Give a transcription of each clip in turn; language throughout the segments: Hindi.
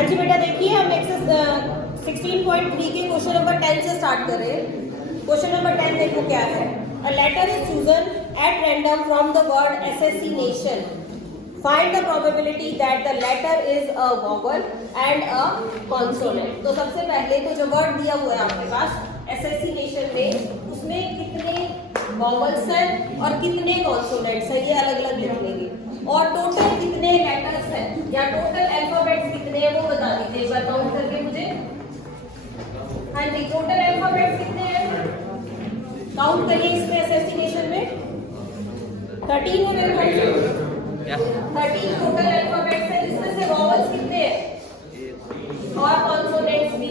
हाँ जी बेटा देखिए हम एक्सरसाइज 16.3 के क्वेश्चन नंबर 10 से स्टार्ट कर रहे हैं। क्वेश्चन नंबर 10 देखो क्या है। A letter is chosen at random from the word assassination. Find the probability that the letter is a vowel and a consonant. तो सबसे पहले तो जो वर्ड दिया हुआ है आपके पास assassination में, उसमें कितने vowels हैं और कितने consonants हैं, ये अलग अलग लिख लेंगे। और टोटल कितने लेटर्स हैं या टोटल अल्फाबेट्स कितने हैं वो बता दीजिए एक बार काउंट करके मुझे। हाँ जी, टोटल अल्फाबेट्स कितने हैं काउंट करिए इसमें assassination में। 13 है मेरे ख्याल से। 13 टोटल अल्फाबेट्स हैं जिसमें से वॉवल्स कितने हैं और कॉन्सोनेंट्स भी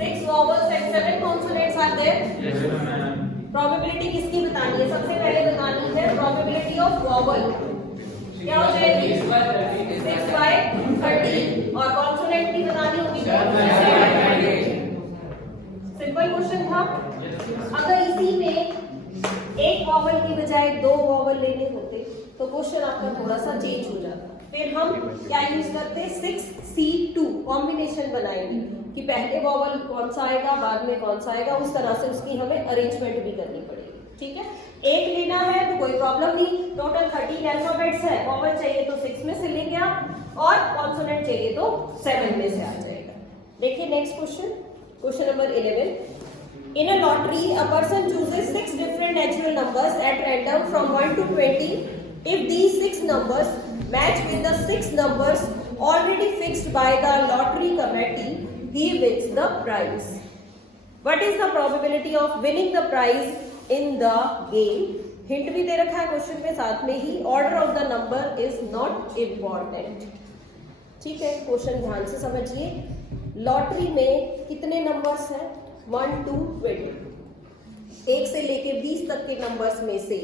6 vowels and 7 consonants are there. Probability किसकी बतानी है? सबसे पहले बतानी है प्रोबेबिलिटी ऑफ वॉवल। क्या हो जाएगी 6/13 और कॉन्सोनेंट की बतानी होगी। सिंपल क्वेश्चन था। अगर इसी में एक वॉवल की बजाय 2 वॉवल लेने होते तो क्वेश्चन आपका थोड़ा सा चेंज हो जाता। फिर हम क्या यूज करते 6C2 कॉम्बिनेशन बनाएंगे कि पहले वॉवल कौन सा आएगा बाद में कौन सा आएगा, उस तरह से उसकी हमें अरेंजमेंट भी करनी पड़ेगी। ठीक है, एक लेना है तो कोई प्रॉब्लम नहीं। टोटल 13 अल्फाबेट्स है, वॉवल चाहिए तो 6 में से लेंगे आप और कॉन्सोनेंट चाहिए तो 7 में से आ जाएगा। देखिए next question, question number 11। In a lottery, a person chooses 6 different natural numbers at random from 1 to 20. If these 6 numbers match with the 6 numbers already fixed by the lottery committee, he wins the prize. What is the probability of winning the prize in the game? Hint भी दे रखा है क्वेश्चन में साथ में ही। Order of the number is not important. ठीक है, क्वेश्चन ध्यान से समझिए। लॉटरी में कितने नंबर्स हैं? 1 to 20। 1 से लेके 20 तक के नंबर्स में से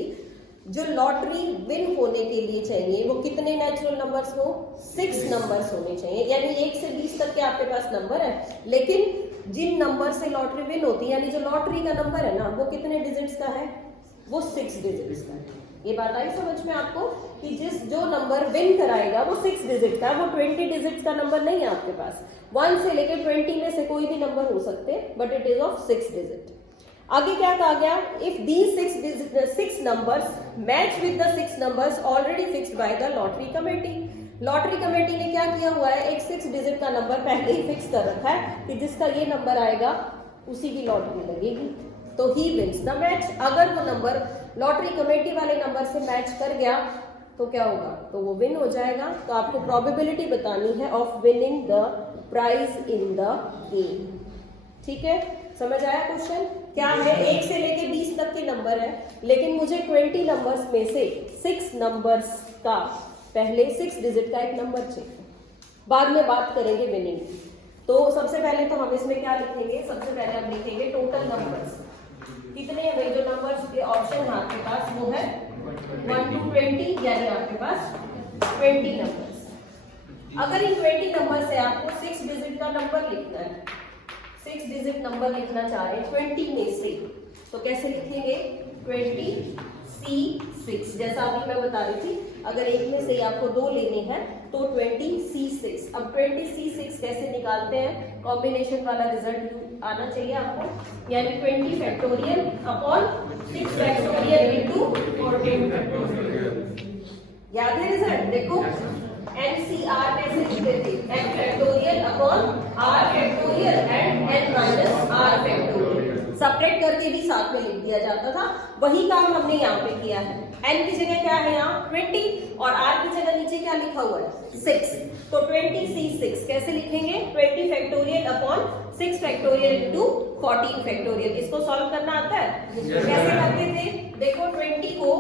जो लॉटरी विन होने के लिए चाहिए वो कितने नेचुरल नंबर्स हो? 6 नंबर्स होने चाहिए। यानी 1 से 20 तक के आपके पास नंबर है, लेकिन जिन नंबर से लॉटरी विन होती है यानी जो लॉटरी का नंबर है ना वो कितने डिजिट्स का है? वो 6 डिजिट्स का है। ये बात आई समझ में आपको कि जो नंबर विन कराएगा वो 6 डिजिट का, वो 20 डिजिट्स का नंबर नहीं है आपके पास। 1 से लेकर 20 में से कोई भी नंबर हो सकते हैं, but it is of 6 digit. आगे क्या कहा गया? If these 6 numbers match with the 6 numbers already fixed by the lottery committee. Lottery committee ने क्या किया हुआ है? एक 6 डिजिट का नंबर पहले ही फिक्स कर रखा है कि जिसका ये नंबर आएगा उसी की लॉटरी लगेगी, तो ही विंस द मैच। अगर वो नंबर लॉटरी कमेटी वाले नंबर से मैच कर गया तो क्या होगा? तो वो विन हो जाएगा। तो आपको प्रोबेबिलिटी बतानी है of winning the prize in the game. ठीक है, समझ आया क्वेश्चन? क्या है, 1 से लेके 20 तक के नंबर है, लेकिन मुझे 20 नंबर्स में से 6 नंबर्स का पहले 6 डिजिट का एक नंबर चाहिए। बाद में बात करेंगे विनिंग। तो सबसे पहले तो हम इसमें क्या लिखेंगे? सबसे पहले हम लिखेंगे टोटल नंबर्स कितने हैं भाई। जो नंबर्स के ऑप्शन है आपके पास वो है 1 to 20, यानी आपके पास 20 नंबर्स। अगर इन 20 नंबर से आपको 6 डिजिट का नंबर लिखना है, 6 डिजिट नंबर लिखना चाह रहे हैं 20 में से, तो कैसे लिखेंगे? 20C6। जैसा अभी मैं बता रही थी, अगर एक में से आपको 2 लेने हैं तो 20C6। अब 20C6 कैसे निकालते हैं? कॉम्बिनेशन वाला रिजल्ट आना चाहिए आपको, यानी 20 factorial upon 6 factorial into 14 factorial. याद है रिजल्ट? देखो NCR कैसे लिखते थे? n factorial upon r factorial and n minus r factorial. Separate करके भी साथ में लिख दिया जाता था, वही काम हमने यहाँ पे किया है। n की जगह क्या है यहाँ? 20 और r की जगह नीचे क्या लिखा हुआ है? 6। तो 20C6 कैसे लिखेंगे? 20 factorial upon 6 factorial into 14 factorial. इसको सॉल्व करना आता है? कैसे करते थे? देखो 20 को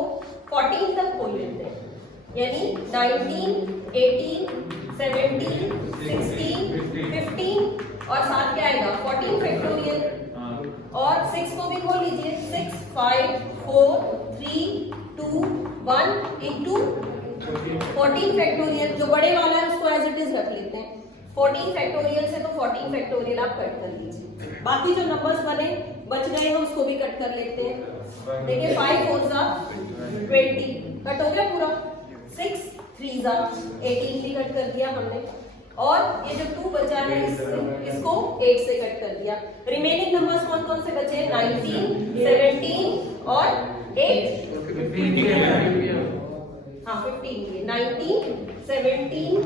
14 तक खोल लेते हैं, यानी 19, 18, 17, 16, 15 और साथ क्या आएगा? 14 फैक्टोरियल। और 6 को भी खोल लीजिए, 6, 5, 4, 3, 2, 1 इंटू 14 फैक्टोरियल। जो बड़े वाला है उसको एज इट इज रख लेते हैं। 14 फैक्टोरियल से तो 14 फैक्टोरियल आप कट कर लीजिए। बाकी जो नंबर्स बने बच गए हैं उसको भी कट कर लेते हैं। देखिए 5 4 20 कट हो गया पूरा। 6 3 18 भी कट कर दिया हमने, और ये जो 2 बचा है इसको 8 से कट कर दिया। रिमेनिंग नंबर्स कौन कौन से बचे? 19, 17 और 8। हाँ 15, 19, 17,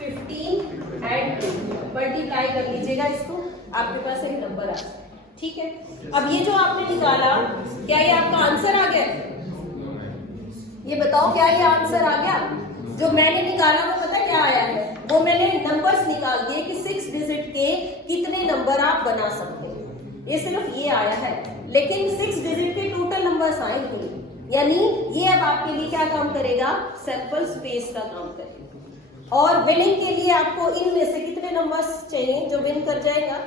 15 एंड 2 मल्टीप्लाई कर लीजिएगा इसको, आपके पास एक नंबर आ जाए। ठीक है, अब ये जो आपने निकाला, क्या ये आपका आंसर आ गया? ये बताओ क्या ये आंसर आ गया? जो मैंने निकाला वो पता क्या आया है? वो मैंने नंबर्स निकाल दिए कि 6 डिजिट के कितने नंबर आप बना सकते हैं, ये सिर्फ ये आया है। लेकिन 6 डिजिट के टोटल नंबर्स आए नहीं, यानी ये अब आपके लिए क्या काम करेगा? सैंपल स्पेस का काम करेगा। और विनिंग के लिए आपको इनमें से कितने नंबर्स चाहिए जो विन कर जाएगा?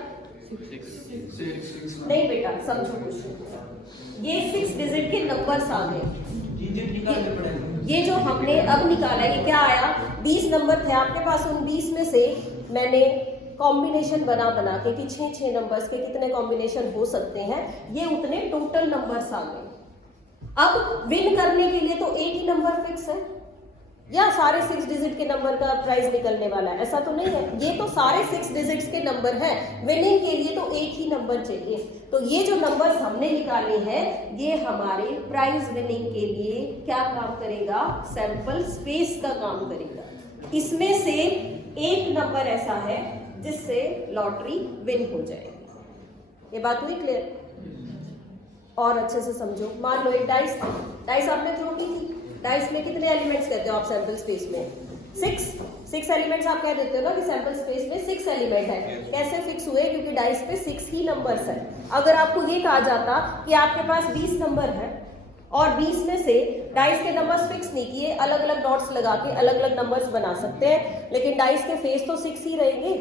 6। नहीं बेटा, समझो कुछ, ये 6 डिजिट के नंबर्स आ गए। ये जो हमने अब निकाला, ये क्या आया? 20 नंबर थे आपके पास, उन 20 में से मैंने कॉम्बिनेशन बना के कि 6 नंबर्स के कितने कॉम्बिनेशन हो सकते हैं, ये उतने टोटल नंबर्स आ गए। अब विन करने के लिए तो एक ही नंबर फिक्स है, या सारे 6 डिजिट के नंबर का प्राइस निकलने वाला है? ऐसा तो नहीं है, ये तो सारे 6 डिजिट्स के नंबर हैं। विनिंग के लिए तो एक ही नंबर चाहिए। तो ये जो नंबर्स हमने निकाले हैं, ये हमारे प्राइज विनिंग के लिए क्या काम करेगा? सैंपल स्पेस का काम करेगा। इसमें से एक नंबर ऐसा है जिससे लॉटरी विन हो जाएगी। ये बात हुई क्लियर? और अच्छे से समझो, मान लो एक डाइस थी, डाइस आपने थ्रो की थी। डाइस में कितने एलिमेंट्स कहते हो आप सैंपल स्पेस में? 6 एलिमेंट्स आप कह देते हो ना कि सैंपल स्पेस में 6 एलिमेंट है। कैसे फिक्स हुए? क्योंकि डाइस पे 6 ही नंबर्स है। अगर आपको ये कहा जाता कि आपके पास 20 नंबर है और 20 में से डाइस के नंबर्स फिक्स नहीं किए, अलग अलग डॉट्स लगा के अलग अलग नंबर्स बना सकते हैं, लेकिन डाइस के फेस तो 6 ही रहेंगे,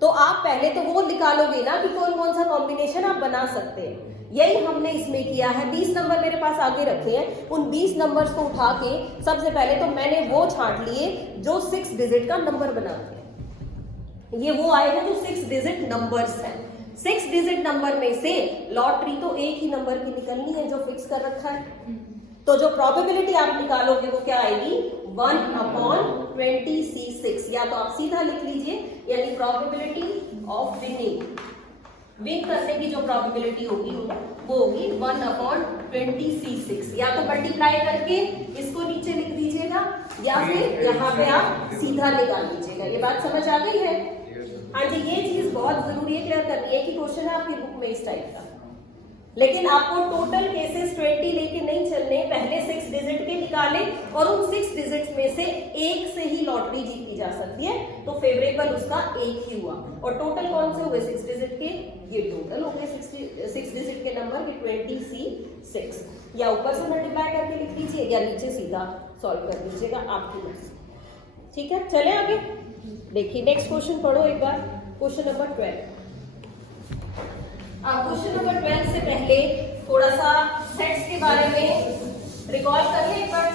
तो आप पहले तो वो निकालोगे ना कि कौन कौन सा कॉम्बिनेशन आप बना सकते हैं। यही हमने इसमें किया है। 20 नंबर मेरे पास आगे रखे हैं, उन 20 नंबर्स को उठा के सबसे पहले तो मैंने वो छांट लिए जो 6 डिजिट का नंबर बनाते हैं। ये वो आए हैं जो 6 डिजिट नंबर्स हैं। 6 डिजिट नंबर में से लॉटरी तो एक ही नंबर की निकलनी है जो फिक्स कर रखा है। तो जो प्रोबेबिलिटी आप निकालोगे वो क्या आएगी? 1/20C6, या तो आप सीधा लिख लीजिए, यानी प्रोबेबिलिटी ऑफ विनिंग, विन करने की जो प्रोबेबिलिटी होगी वो होगी 1/20C6। या तो मल्टीप्लाई करके इसको नीचे लिख दीजिएगा, या फिर यहाँ पे आप सीधा निकाल लीजिएगा। ये बात समझ आ गई है? हाँ जी, ये चीज बहुत जरूरी है क्लियर करनी है कि क्वेश्चन है आपकी बुक में इस टाइप का, लेकिन आपको टोटल केसेस 20 लेके नहीं चलने। पहले 6 डिजिट के निकाले और उन 6 डिजिट्स में से एक से ही लॉटरी जीती जा सकती है, तो फेवरेबल उसका एक ही हुआ। और टोटल कौन से हुए? 6 डिजिट के, ये टोटल हो गए 6 डिजिट के नंबर के 20C6। या ऊपर से मल्टीप्लाई करके लिख लीजिए या नीचे सीधा सॉल्व कर लीजिएगा, आपकी मर्जी। ठीक है, चले आगे। देखिए नेक्स्ट क्वेश्चन पढ़ो एक बार, क्वेश्चन नंबर 12। क्वेश्चन नंबर 12 से पहले थोड़ा सा सेट्स के बारे में रिकॉल कर ले एक बार।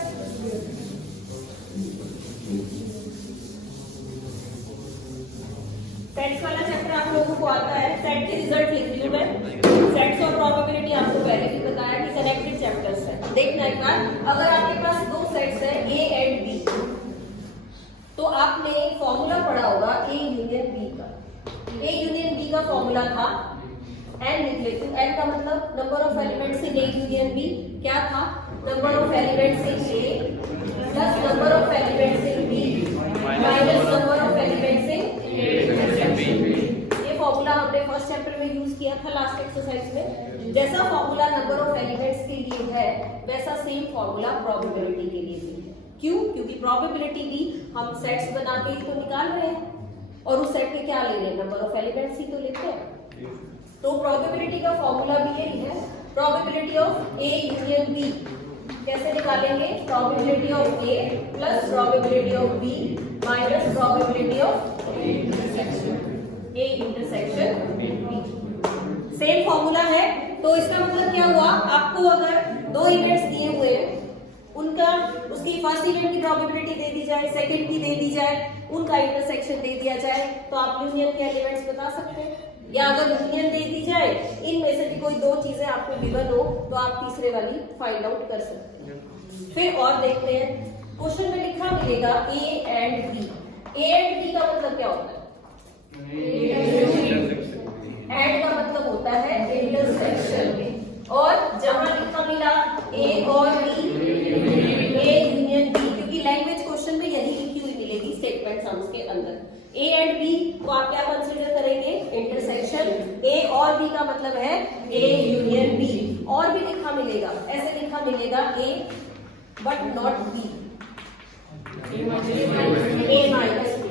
सेट्स वाला चैप्टर आप लोगों को आता है। सेट के रिजल्ट लिख रही हूं मैं। सेट्स और प्रोबेबिलिटी आपको पहले भी बताया कि कनेक्टेड चैप्टर्स है। देखना एक बार, अगर आपके पास दो सेट्स है A एंड B, तो आपने फॉर्मूला पढ़ा होगा A यूनियन B का। A यूनियन B का फॉर्मूला था, n लिख लेती हूँ। n का मतलब number of elements in A union B। क्या था? Number of elements in A plus number of elements in B minus number of elements in B। ये फॉर्मूला हमने फर्स्ट चैप्टर में यूज किया था लास्ट एक्सरसाइज में। जैसा फॉर्मूला नंबर ऑफ एलिमेंट्स के लिए है, वैसा सेम फॉर्मूला प्रोबेबिलिटी के लिए भी है। क्यों? क्योंकि प्रोबेबिलिटी भी हम सेट्स बना के ही तो निकाल रहे हैं, और उस सेट के क्या ले रहे हैं? नंबर ऑफ एलिमेंट्स ही तो लेते हैं। तो प्रोबेबिलिटी का फॉर्मूला भी यही है, probability of A union B। कैसे निकालेंगे? Probability of A plus probability of B minus probability of A intersection B। Same formula है, तो इसका मतलब क्या हुआ? आपको अगर दो इवेंट्स दिए हुए हैं, उनका उसकी फर्स्ट इवेंट की प्रोबेबिलिटी दे दी जाए, सेकंड की दे दी जाए, उनका इंटरसेक्शन दे दिया जाए, तो आप यूनियन के एलिमेंट्स बता सकते हैं। या अगर यूनियन दे दी जाए, इनमें से भी कोई दो चीजें आपको गिवन हो, तो आप तीसरे वाली फाइंड आउट कर सकते हैं। फिर और देखते हैं, क्वेश्चन में लिखा मिलेगा A and B. A and B का मतलब क्या होता है? एंड का मतलब होता है इंटरसेक्शन। और जहां लिखा मिला ए और बी, ए यूनियन बी, क्योंकि लैंग्वेज क्वेश्चन में यही लिखी हुई मिलेगी स्टेटमेंट सम्स के अंदर। ए एंड बी को आप क्या कंसीडर करेंगे? इंटरसेक्शन। ए और बी का मतलब है ए यूनियन बी। और भी लिखा मिलेगा, ऐसे लिखा मिलेगा A but not B, A minus B.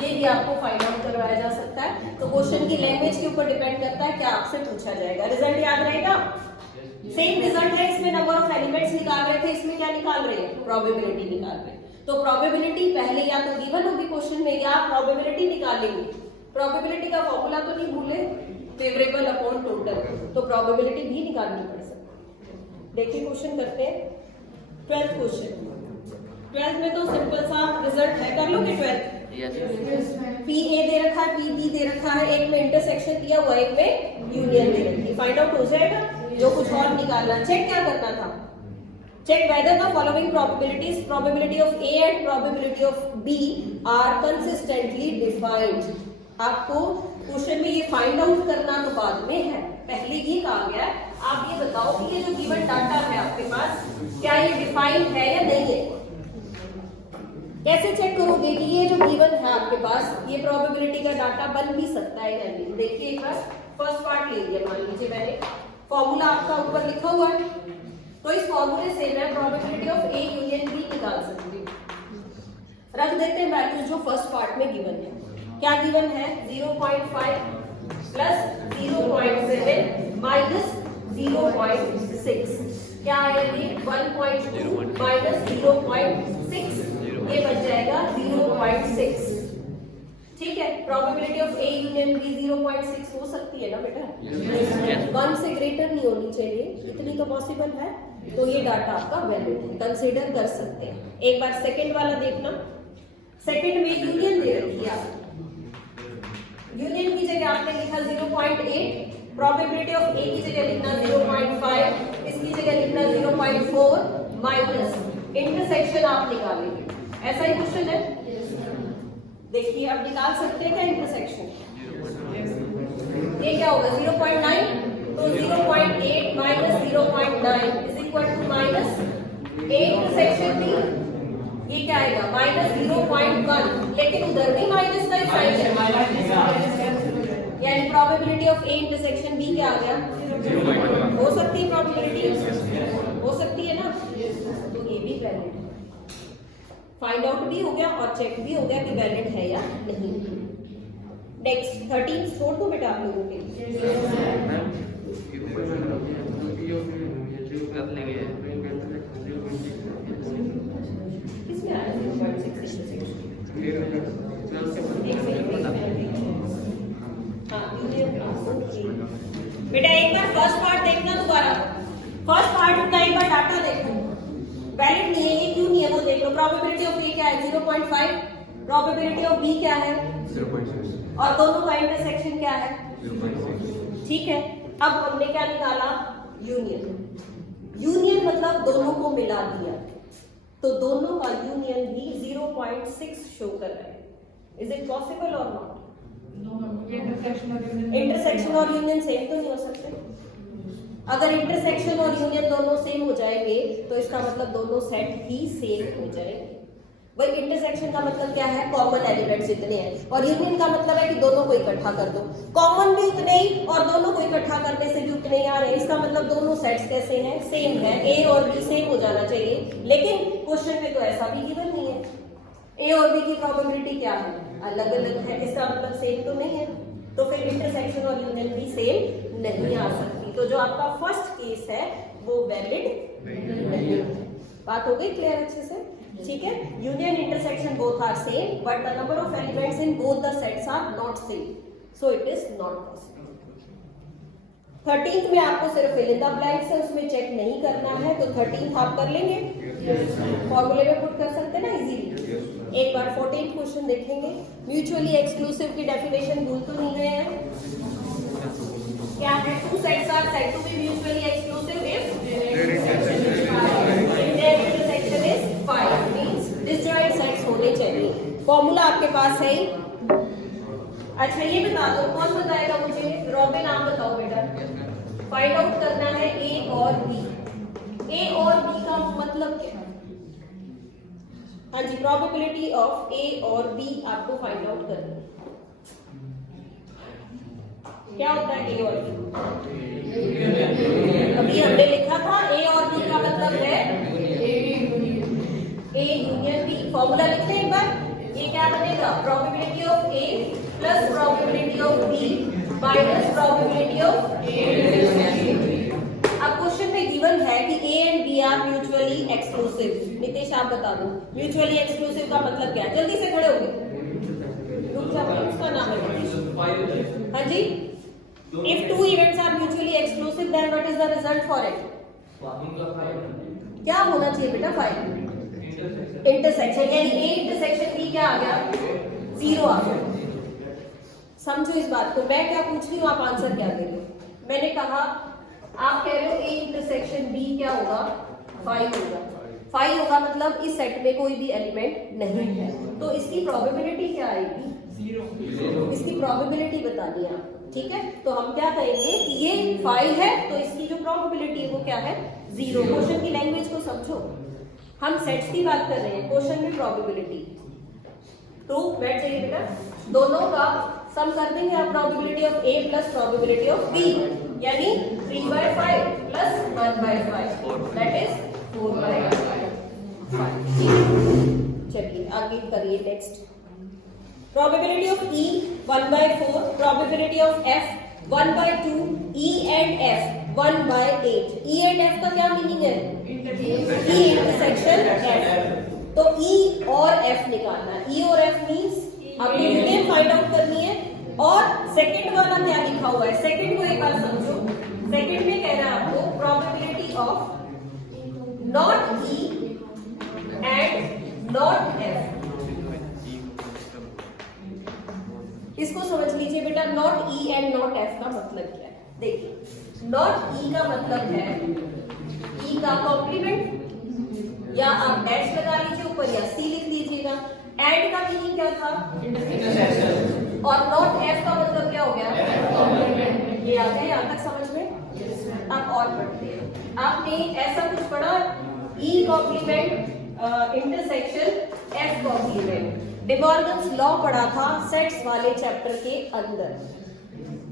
ये भी आपको फाइंड आउट करवाया जा सकता है। तो क्वेश्चन की लैंग्वेज के ऊपर डिपेंड करता है क्या आपसे पूछा जाएगा। रिजल्ट याद रहेगा? सेम रिजल्ट है। इसमें नंबर ऑफ एलिमेंट्स निकाल रहे थे, इसमें क्या निकाल रहे हैं? प्रोबेबिलिटी निकाल रहे हैं। तो प्रोबेबिलिटी पहले या तो गिवन होगी क्वेश्चन में या प्रोबेबिलिटी निकालेंगे। प्रोबेबिलिटी का फॉर्मूला तो नहीं भूले, फेवरेबल अपॉन टोटल। तो प्रोबेबिलिटी भी निकालनी पड़ सकती है। देखिए क्वेश्चन करते हैं। 12th question. 12th में तो सिंपल सा रिजल्ट है, कर लोगे 12th? पी ए दे रखा है, पी बी दे रखा है, एक में इंटरसेक्शन दिया हुआ, एक में यूनियन दे रखी है। फाइंड आउट हो जाएगा। जो कुछ और निकालना, चेक क्या करना था? Check whether the following probabilities, probability of A and probability of B are consistently defined। आपको क्वेश्चन में ये फाइंड आउट करना तो बाद में है, पहले ये कहा गया है आप ये बताओ कि ये जो गिवन डाटा है आपके पास, क्या ये डिफाइंड है या नहीं है। कैसे चेक करोगे कि ये जो गिवन है आपके पास, ये प्रोबेबिलिटी का डाटा बन भी सकता है या नहीं? देखिए एक बार फर्स्ट पार्ट ले लिया, मान लीजिए मैंने फॉर्मूला आपका ऊपर लिखा हुआ है, तो इस फॉर्मूले से मैं probability of A union B निकाल सकती हूँ। रख देते हैं वैल्यूज जो फर्स्ट पार्ट में गिवन है। क्या गिवन है? 0.5 प्लस 0.7 माइनस 0.6। क्या है ये? 1.2 माइनस 0.6, ये बच जाएगा 0.6। ठीक है। Probability of A union B 0.6 हो सकती है ना बेटा? 1 से ग्रेटर नहीं होनी चाहिए, इतनी तो पॉसिबल है। तो ये डाटा आपका वैलिड है, कंसीडर कर सकते हैं। एक बार सेकंड वाला देखना। सेकंड में यूनियन दे रखी है, यूनियन की जगह आपने लिखा 0.8, प्रोबेबिलिटी ऑफ ए की जगह लिखना 0.5, इसकी जगह लिखना 0.4 माइनस इंटरसेक्शन आप निकालेंगे। ऐसा ही क्वेश्चन है। देखिए आप निकाल सकते हैं क्या इंटरसेक्शन? ये क्या होगा? 0.9, तो 0.8 minus 0.9 is equal to minus A intersection B. ये क्या आएगा? माइनस 0.1, लेकिन उधर भी माइनस का साइन है, यानी probability of A intersection B क्या आ गया? हो सकती है प्रोबेबिलिटी, हो सकती है ना? तो ये भी वैलिड है। फाइंड आउट भी हो गया और चेक भी हो गया कि वैलिड है या नहीं। नेक्स्ट 13 छोड़ दो बेटा आप लोगों के लिए। किसमें आया 0.6? बेटा एक बार फर्स्ट पार्ट देखना दोबारा। फर्स्ट पार्ट का एक बार डाटा देखो, वैलिड नहीं है, ये क्यों नहीं है वो देख लो। प्रोबेबिलिटी ऑफ ए क्या है? 0.5। प्रोबेबिलिटी ऑफ बी क्या है? 0.6। और दोनों का इंटरसेक्शन क्या है? 0.6। ठीक है। अब हमने क्या निकाला? यूनियन। यूनियन मतलब दोनों को मिला दिया, तो दोनों का यूनियन भी 0.6 शो कर रहा है। इज इट पॉसिबल और नॉट? इंटरसेक्शन और यूनियन सेम तो नहीं हो सकते। अगर इंटरसेक्शन और यूनियन दोनों सेम हो जाएंगे तो इसका मतलब दोनों सेट ही सेम हो जाएंगे। वही इंटरसेक्शन का मतलब क्या है? कॉमन एलिमेंट्स इतने हैं, और यूनियन का मतलब है कि दोनों को इकट्ठा कर दो। कॉमन भी उतने ही और दोनों को इकट्ठा करने से भी उतने ही आ रहे हैं। इसका मतलब दोनों सेट्स कैसे हैं? सेम है। ए और बी सेम हो जाना चाहिए, लेकिन क्वेश्चन में तो ऐसा भी गिवन नहीं है। ए और बी की प्रोबेबिलिटी क्या है? अलग अलग है, इसका मतलब सेम तो नहीं है। तो फिर इंटरसेक्शन और यूनियन भी सेम नहीं आ सकती। तो जो आपका फर्स्ट केस है वो वैलिड नहीं है। बात हो गई क्लियर अच्छे से? ठीक है। Union intersection both are same, but the number of elements in both the sets are not same, so it is not possible. 13th में आपको सिर्फ फिल इन द ब्लैंक्स है, उसमें चेक नहीं करना है। तो 13th आप कर लेंगे, फॉर्मूले में पुट कर सकते हैं ना इजीली। एक बार 14th क्वेश्चन देखेंगे। म्यूचुअली एक्सक्लूसिव की डेफिनेशन भूल तो नहीं गए हैं? क्या है? Two sets are said to be mutually exclusive if their intersection is 5। Disjoint sets होने चाहिए। फॉर्मूला आपके पास है ही। अच्छा ये बता दो, कौन बताएगा मुझे? रॉबिन आप बताओ बेटा। फाइंड आउट करना है ए और बी। ए और बी का मतलब क्या है? हाँ जी, प्रोबेबिलिटी ऑफ ए और बी आपको फाइंड आउट करनी है। क्या होता है ए और बी? अभी हमने लिखा था ए और बी का मतलब है ए यूनियन बी। फॉर्मूला लिखते हैं एक बार। ये क्या बनेगा? Probability of A plus probability of B minus probability of A. अब क्वेश्चन में गिवन है कि A and B are mutually exclusive. Nitesh आप बता दो म्यूचुअली एक्सक्लूसिव का मतलब क्या है? जल्दी से खड़े हो गए। रुक जाओ, उसका नाम है। हाँ जी, if two events are mutually exclusive then what is the result for it? क्या होना चाहिए बेटा? 5 इंटरसेक्शन, यानी ए इंटरसेक्शन बी क्या आ गया? 0 आ गया। समझो इस बात को, मैं क्या पूछ रही हूँ, आप आंसर क्या दे रहे हो? मैंने कहा, आप कह रहे हो ए इंटरसेक्शन बी क्या होगा? 5 होगा। 5 होगा मतलब इस सेट में कोई भी एलिमेंट नहीं है, तो इसकी प्रोबेबिलिटी क्या आएगी? 0। इसकी प्रोबेबिलिटी बतानी है आपको, ठीक है? तो हम क्या कहेंगे कि ये 5 है, तो इसकी जो प्रोबेबिलिटी है वो क्या है? 0। क्वेश्चन की लैंग्वेज को समझो, हम सेट्स की बात कर रहे हैं, क्वेश्चन में प्रोबेबिलिटी। तो बैठ जाइए बेटा, दोनों का सम कर देंगे आप। Probability of A plus probability of B, यानी 3/5 प्लस 1/5 दैट इज 4/5। चलिए आगे करिए। Next, probability of E 1/4, probability of F 1/2, E and F 1/8। E and F का क्या मीनिंग है? E intersection F. तो ई और एफ निकालना है। ई और एफ मींस आपको यूनियन फाइंड आउट करनी है। और सेकंड वाला क्या लिखा हुआ है? सेकंड को एक बार समझो। सेकंड में कह रहा है आपको probability of not E and not F. इसको समझ लीजिए बेटा, not E and not F का मतलब क्या है? देखिए, नॉट ई का मतलब है ई का कॉम्प्लीमेंट, या आप डैश लगा लीजिए ऊपर या सी लिख लीजिएगा। एंड का मीनिंग क्या था? इंटरसेक्शन। और नॉट एफ का मतलब क्या हो गया? ये आ गया यहाँ तक समझ में? अब और पढ़ते हैं। आपने ऐसा कुछ पढ़ा, E complement intersection F complement. De Morgan's law पढ़ा था सेट्स वाले चैप्टर के अंदर,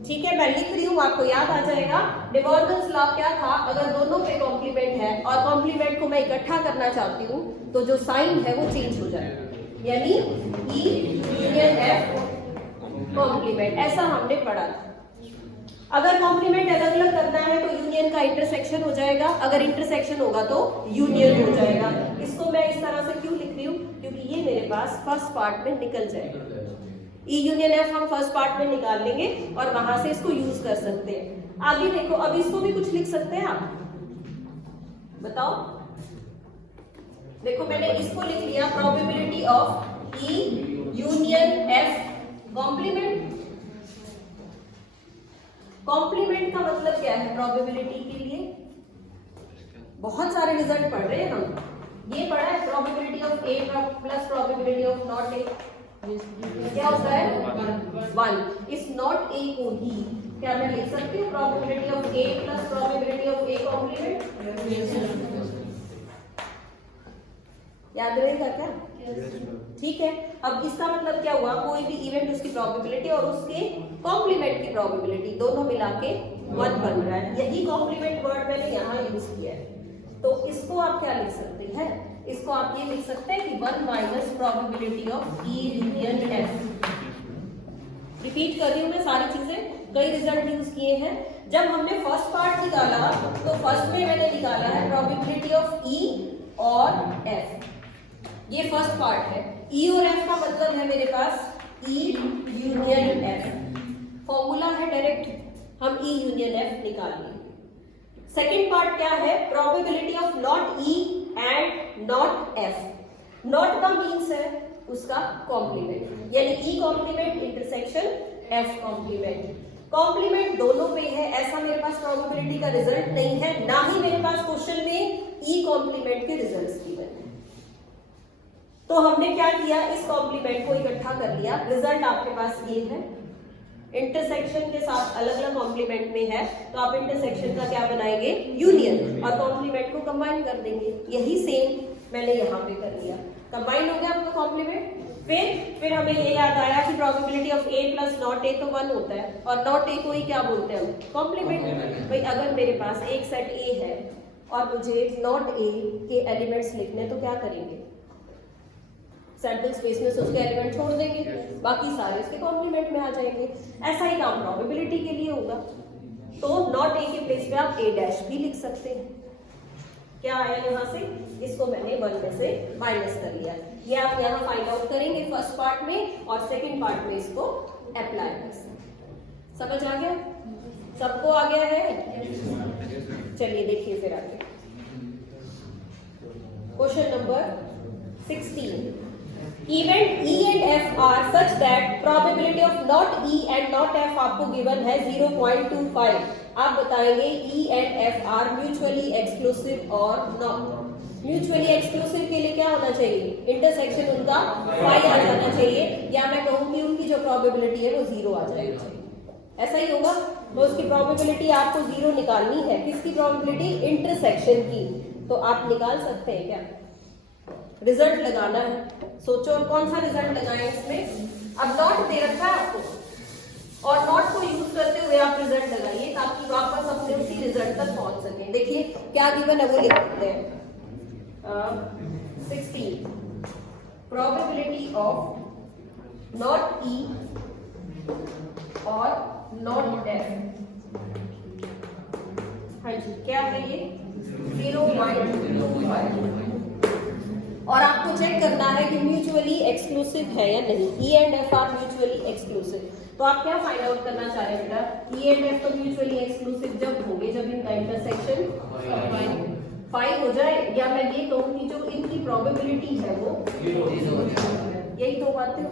ठीक है? मैं लिख रही हूँ, आपको याद आ जाएगा। डिमॉर्गन्स लॉ क्या था? अगर दोनों पे कॉम्प्लीमेंट है और कॉम्प्लीमेंट को मैं इकट्ठा करना चाहती हूँ तो जो साइन है वो चेंज हो जाएगा, यानी ई यूनियन एफ कॉम्प्लीमेंट, ऐसा हमने पढ़ा था। अगर कॉम्प्लीमेंट अलग अलग करना है तो यूनियन का इंटरसेक्शन हो जाएगा, अगर इंटरसेक्शन होगा तो यूनियन हो जाएगा। इसको मैं इस तरह से क्यों लिख रही हूँ? क्योंकि ये मेरे पास फर्स्ट पार्ट में निकल जाएगा। ई यूनियन एफ हम फर्स्ट पार्ट में निकाल लेंगे और वहां से इसको यूज कर सकते हैं। आगे देखो, अब इसको भी कुछ लिख सकते हैं आप, बताओ। देखो मैंने इसको लिख लिया, probability of E union F complement. Complement का मतलब क्या है प्रोबेबिलिटी के लिए? बहुत सारे रिजल्ट पढ़ रहे हैं हम। ये पढ़ा है probability of A plus probability of not a, क्या होता है? 1। इस नॉट ए को ही क्या मैं लिख सकती हूँ? Probability of A plus probability of A complement. याद रहेगा क्या? ठीक है। अब इसका मतलब क्या हुआ? कोई भी इवेंट, उसकी प्रोबेबिलिटी और उसके कॉम्प्लीमेंट की प्रोबेबिलिटी दोनों मिला के 1 बन रहा है। यही कॉम्प्लीमेंट वर्ड मैंने यहाँ यूज किया है। तो इसको आप क्या लिख सकते हैं? इसको आप ये लिख सकते हैं कि 1 minus probability of E union F. Repeat कर रही हूँ मैं सारी चीजें, कई रिजल्ट यूज किए हैं। जब हमने फर्स्ट पार्ट निकाला तो फर्स्ट में मैंने निकाला है प्रोबेबिलिटी ऑफ ई और एफ, ये फर्स्ट पार्ट है। ई और एफ का मतलब है मेरे पास ई यूनियन एफ। फॉर्मूला है डायरेक्ट, हम ई यूनियन एफ निकाल लेंगे। सेकेंड पार्ट क्या है? Probability of not E and not F. Not का मीन्स है उसका कॉम्प्लीमेंट, यानी E complement intersection F complement. Complement दोनों पे है, ऐसा मेरे पास प्रोबेबिलिटी का रिजल्ट नहीं है, ना ही मेरे पास क्वेश्चन में ई कॉम्प्लीमेंट के रिजल्ट्स गिवन है। तो हमने क्या किया, इस कॉम्प्लीमेंट को इकट्ठा कर लिया, रिजल्ट आपके पास ये है। इंटरसेक्शन के साथ अलग अलग कॉम्प्लीमेंट में है तो आप इंटरसेक्शन का क्या बनाएंगे, यूनियन, और कॉम्प्लीमेंट को कंबाइन कर देंगे। यही सेम मैंने यहाँ पे कर लिया, कंबाइन हो गया आपका कॉम्प्लीमेंट। फिर हमें ये याद आया कि probability of A plus not a तो 1 होता है, और नॉट ए को ही क्या बोलते हैं हम, कॉम्प्लीमेंट। भाई अगर मेरे पास एक सेट ए है और मुझे नॉट ए के एलिमेंट्स लिखने, तो क्या करेंगे, सैंपल स्पेस में से उसके एलिमेंट छोड़ देंगे, बाकी सारे उसके कॉम्प्लीमेंट में आ जाएंगे। ऐसा ही काम प्रोबेबिलिटी के लिए होगा। तो नॉट ए के प्लेस पे आप ए डैश भी लिख सकते हैं। क्या आया यहाँ से, इसको मैंने 1 में से माइनस कर लिया। ये आप यहाँ फाइंड आउट करेंगे फर्स्ट पार्ट में, और सेकंड पार्ट में इसको अप्लाई कर सकते। समझ आ गया, सबको आ गया है? चलिए देखिए फिर आगे question number 16। Event E and F are such that probability of not E and not F आपको given है 0.25। आप बताएंगे E and F are mutually exclusive और not। म्यूचुअली एक्सक्लूसिव के लिए क्या होना चाहिए, इंटरसेक्शन उनका फाई आ जाना चाहिए, या मैं कहूँ कि उनकी जो प्रोबेबिलिटी है वो 0 आ जाएगी चाहिए। ऐसा ही होगा, तो उसकी प्रोबेबिलिटी आपको 0 निकालनी है। किसकी प्रोबेबिलिटी, इंटरसेक्शन की। तो आप निकाल सकते हैं क्या, रिजल्ट लगाना है। सोचो कौन सा रिजल्ट लगाएं इसमें। अब नॉट दे रखा है आपको, और नॉट को यूज करते हुए आप रिजल्ट लगाइए ताकि वापस अपने उसी रिजल्ट तक पहुंच सके। देखिए क्या गिवन है वो लिख सकते हैं। 16 प्रोबेबिलिटी ऑफ नॉट ई और नॉट एफ। हाँ जी, क्या है ये 0.25। और आपको चेक करना है कि म्यूचुअली एक्सक्लूसिव है या नहीं। E and F R mutually exclusive. तो आप क्या फाइंड आउट करना चाह रहे हैं बेटा, ई एंड एफ तो म्यूचुअली एक्सक्लूसिव जब होंगे जब इनका इंटरसेक्शन 5 हो जाए, या मैं ये कहूँ कि जो इनकी प्रोबेबिलिटी है वो 0। यही तो बात है।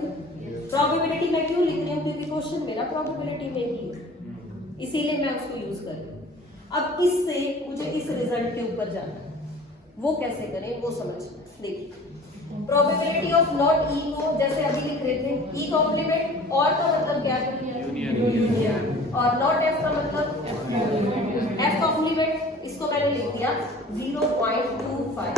प्रोबेबिलिटी मैं क्यों लिख रही हूँ, क्योंकि क्वेश्चन मेरा प्रोबेबिलिटी में ही है, इसीलिए मैं उसको यूज कर रही हूँ। अब इससे मुझे इस रिजल्ट के ऊपर जाना है, वो कैसे करें वो समझना। देखिए प्रोबेबिलिटी ऑफ नॉट ई को जैसे अभी लिख रहे थे, ई कॉम्प्लीमेंट, और का मतलब क्या है, यूनियन, और नॉट एफ का मतलब एफ कॉम्प्लीमेंट। इसको मैंने लिख दिया 0.25।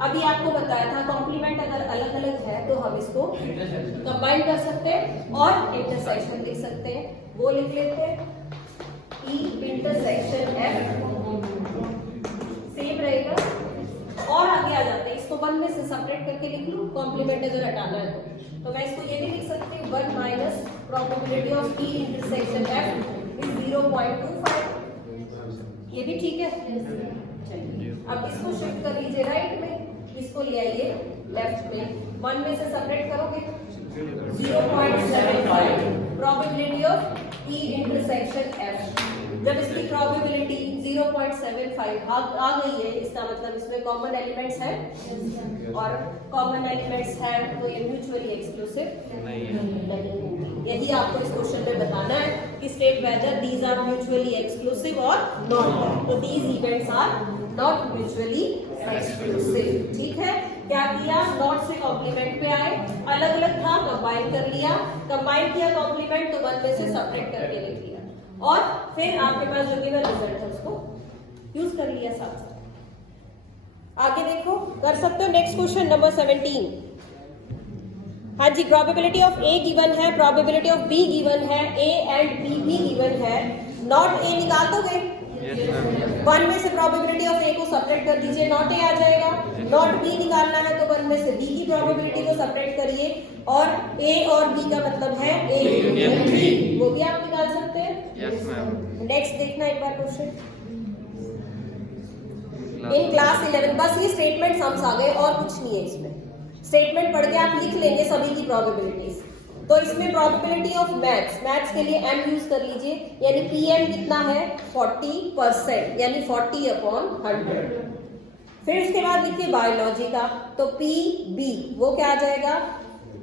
अभी आपको बताया था कॉम्प्लीमेंट अगर अलग अलग है तो हम इसको कंबाइन कर सकते हैं और इंटरसेक्शन लिख सकते हैं। वो लिख लेते हैं, ई इंटरसेक्शन एफ सेम रहेगा, और आगे आ जाते हैं। इसको 1 में से सेपरेट करके लिख लूं, कॉम्प्लीमेंट अगर हटाना है तो मैं इसको ये भी लिख सकती हूँ 1 minus probability of E intersection F is 0.25। ये भी ठीक है। चलिए अब इसको शिफ्ट कर लीजिए राइट में, इसको ले आइए लेफ्ट में। 1 में से सेपरेट करोगे 0.75 probability of E intersection F. जब इसकी प्रोबेबिलिटी 0.75 आ गई है, इसका मतलब इसमें कॉमन एलिमेंट्स हैं, और कॉमन एलिमेंट्स हैं तो ये म्यूचुअली एक्सक्लूसिव नहीं। यही आपको इस क्वेश्चन में बताना है कि state whether these are mutually exclusive और नॉट। तो these events are not mutually exclusive. ठीक है, क्या किया, नॉट से कॉम्प्लीमेंट पे आए, अलग अलग था कंबाइन कर लिया, कंबाइन किया कॉम्प्लीमेंट तो 1 में से सेपरेट करके लिख लिया, और फिर आपके पास जो गिवन रिजल्ट है उसको यूज कर लिया साथ साथ। आगे देखो, कर सकते हो नेक्स्ट क्वेश्चन नंबर 17। हाँ जी, प्रोबेबिलिटी ऑफ ए गिवन है, प्रोबेबिलिटी ऑफ बी गिवन है, ए एंड बी भी गिवन है। नॉट ए निकाल दोगे, 1 में से प्रोबेबिलिटी ऑफ ए को सेपरेट कर दीजिए, नॉट ए आ जाएगा। नॉट बी निकालना है तो 1 में से बी की प्रोबेबिलिटी को सेपरेट करिए, और ए और बी का मतलब है ए यूनियन बी, वो भी आप निकाल सकते हैं। Yes ma'am. नेक्स्ट देखना एक बार क्वेश्चन इन क्लास 11। बस ये स्टेटमेंट सम्स आ गए और कुछ नहीं है इसमें। स्टेटमेंट पढ़ के आप लिख लेंगे सभी की प्रोबेबिलिटीज। तो इसमें प्रोबेबिलिटी ऑफ मैथ्स के लिए m यूज कर लीजिए, यानी pm कितना है 40%, यानी 40/100। फिर उसके बाद लिखिए बायोलॉजी का, तो pb वो क्या आ जाएगा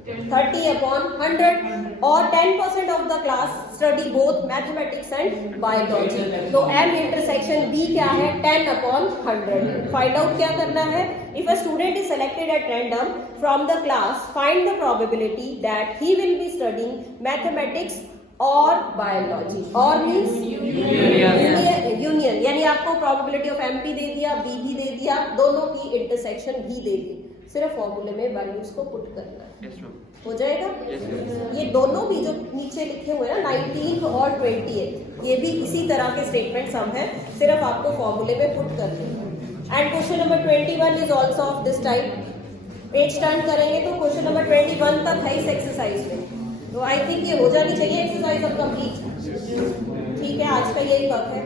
30/100 और 10% of the class study both mathematics and biology. तो M इंटरसेक्शन B क्या है? 10/100। फाइंड आउट क्या करना है? If a student is selected at random from the class, find the probability that he will be studying mathematics और बायोलॉजी। और मीन्स यूनियन, यानी आपको प्रोबेबिलिटी ऑफ MP दे दिया, B भी दे दिया, दोनों की इंटरसेक्शन भी दे दी, सिर्फ फॉर्मूले में वैल्यूज को पुट करना है, हो जाएगा। ये दोनों भी जो नीचे लिखे हुए हैं ना 19 और 28, ये भी इसी तरह के स्टेटमेंट सम है, सिर्फ आपको फॉर्मूले में पुट करना है। And question number 21 is also of this type. Page turn करेंगे तो क्वेश्चन नंबर 21 तक है इस एक्सरसाइज में, तो आई थिंक ये हो जानी चाहिए एक्सरसाइज अब कंप्लीट। ठीक है, आज का यही वक्त है।